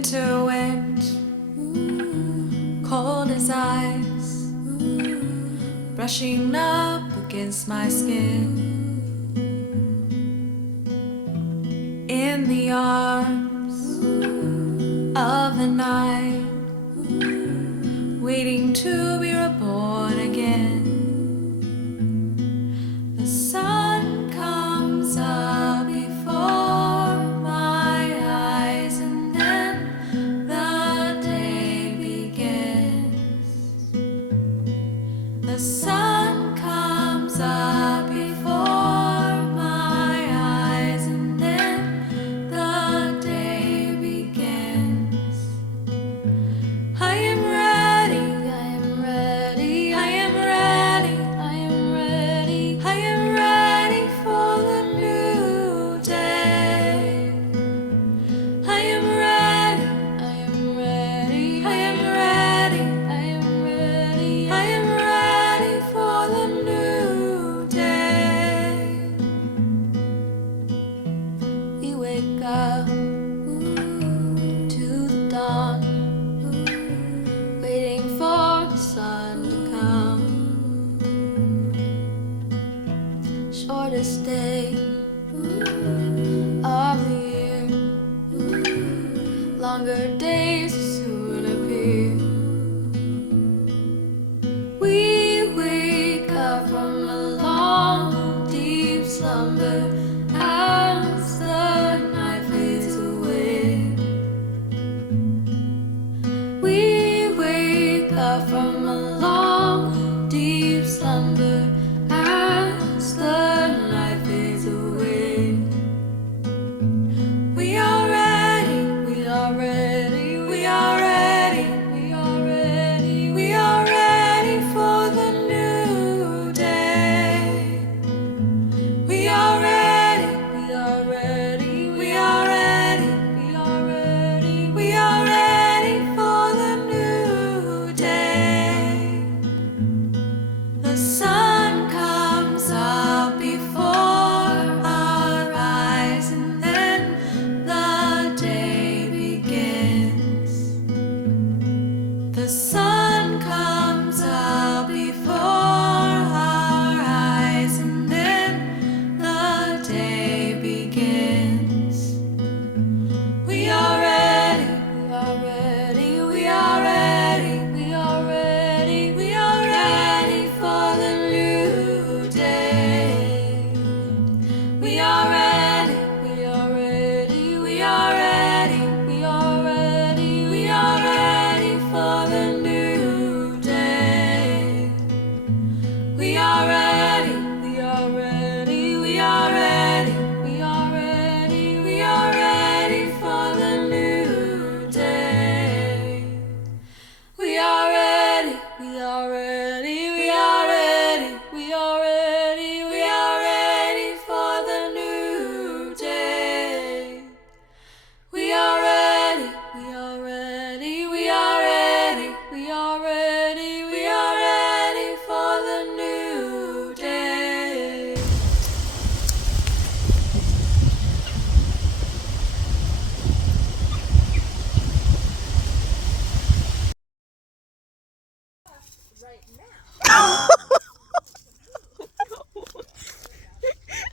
winter wind, cold as ice, brushing up against my skin. In the arms of the night, waiting to be reborn again. The sun comes up before my eyes, and then the day begins. The sun comes up before my eyes, and then the day begins. I am ready, I am ready, I am ready, I am ready, I am ready for the new day. I am ready, I am ready, I am ready, I am ready, I am ready for the new day. We wake up to the dawn, waiting for the sun to come. Shortest day of the year, longer days will soon appear. We wake up from a long, deep slumber as the night fades away. We wake up from a long, deep slumber as the night fades away. We are ready, we are ready, we are ready, we are ready, we are ready for the new day. We are ready, we are ready, we are ready, we are ready, we are ready for the new day. The sun comes up before our eyes, and then the day begins. The sun comes up before our eyes, and then the day begins. We are ready, we are ready, we are ready, we are ready, we are ready for the new day. We are ready, we are ready, we are ready, we are ready, we are ready for the new day. We are ready, we are ready, we are ready, we are ready, we are ready for the new day. We are ready, we are ready, we are ready, we are ready, we are ready for the new day. We are ready, we are ready, we are ready, we are ready, we are ready for the new day. Right now.